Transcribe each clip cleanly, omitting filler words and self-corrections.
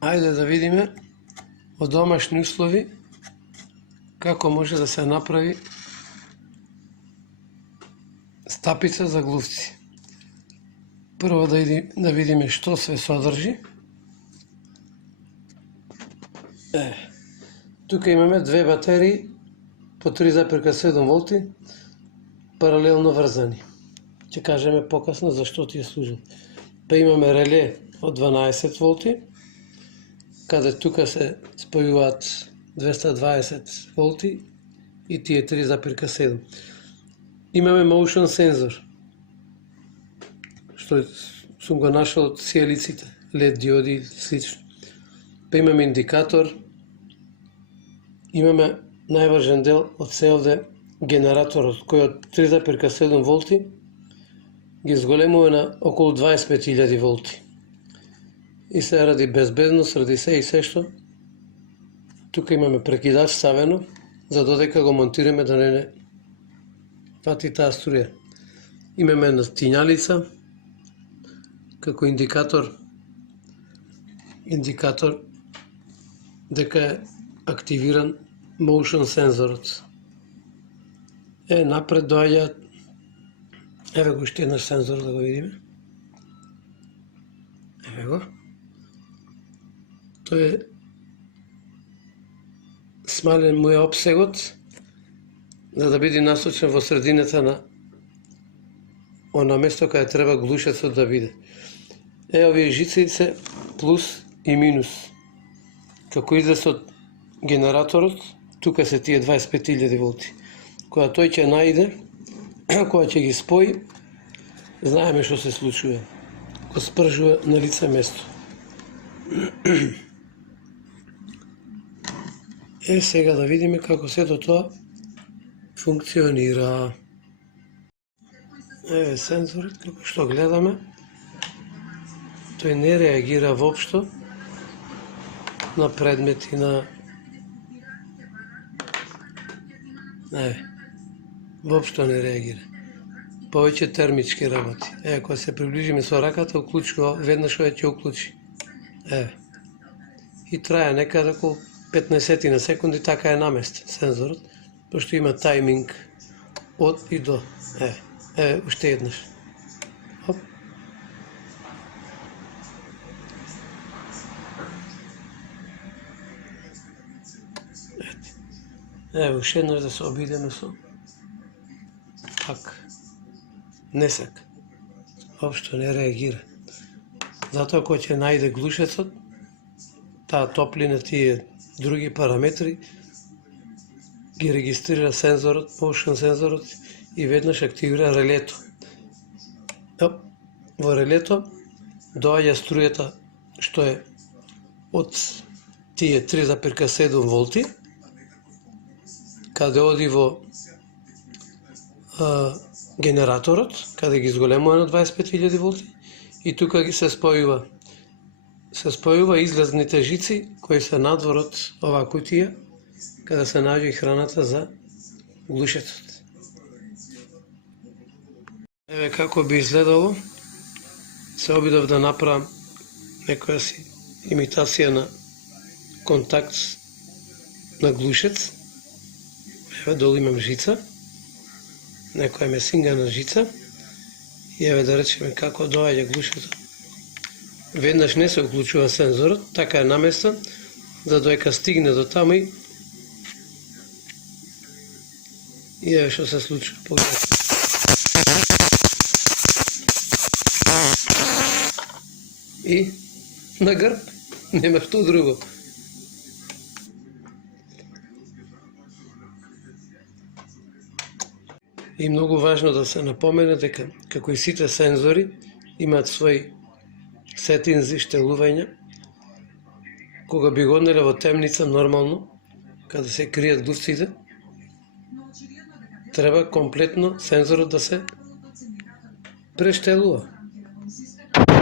Ајде да видиме во домашни услови како може да се направи стапица за глувци. Прво да видиме што се содржи. Тука имаме две батерии по 3,7 волти паралелно врзани. Ќе кажеме покасно зашто ти служат. Па имаме реле од 12 волти, каде тука се спојуваат 220 волти и тие 3,7. Имаме motion сензор, што сум го нашол од сијалиците, LED диоди и слично. Па имаме индикатор, имаме најважен дел од се овде генераторот, кој од 3,7 волти ги зголемува на околу 25.000 волти. И се ради безбедност, ради се и се што, тука имаме прекидач ставено, за додека го монтираме да не фати таа струја. Имаме една тињалица, како индикатор дека е активиран motion сензорот. Напред доаѓаат, еве го уште еднаш сензор да го видиме. Еве го. Тој е смален му е опсегот, за да биде насочен во средината на она место каде треба глушецот да биде. Овие жици се плюс и минус. Како излез од генераторот, тука се тие 25.000 волти. Кога тој ќе најде, кога ќе ги спои, знаеме што се случува. Го спржува на лице место. Сега да видиме како сето тоа функционира. Еве сензорот, како што гледаме, тој не реагира воопшто на предмети, воопшто не реагира. Повеќе термички работи. Кога се приближиме со раката, уклучува, веднаш ќе уклучи. И трае некаде околу 15 на секунди, така е наместен сензорот, пошто има тајминг од и до. Уште еднаш. Уште еднаш да се обидеме со пак. Не сака. Воопшто не реагира. Затоа кога ќе најде глушецот, таа топлина, тие други параметри, ги регистрира сензорот, motion сензорот и веднаш активира релето. Во релето доаѓа струјата што е од тие 3,7 волти, каде оди во генераторот, каде ги зголемува на 25.000 волти и тука ги се спојува излезните жици кои се надвор од оваа кутија, каде се наоѓа и храната за глушецот. Еве како би изгледало. Се обидов да направам некоја си имитација на контакт на глушец. Еве долу имам жица, некоја месингана жица и еве да речеме како доаѓа глушецот. Веднаш не се уклучува сензорот, така е наместен, за додека стигне до таму и еве што се случува. Погледнете. И на грб, нема што друго. И многу важно да се напомене дека, како и сите сензори, имаат своји сетинзи, штелувања. Кога би го однеле во темница, нормално, каде се кријат глувците, треба комплетно сензорот да се прештелува.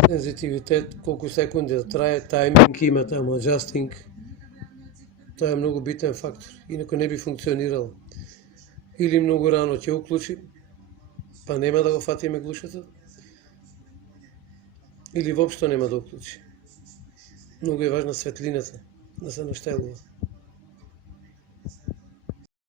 Сензитивитет, колку секунди да трае, тајминг има таму, аджастинг. Тоа е многу битен фактор, инако не би функционирало. Или многу рано ќе уклучи, па нема да го фатиме глушецот, или воопшто нема да уклучи. Много е важна светлината, да се нощелува.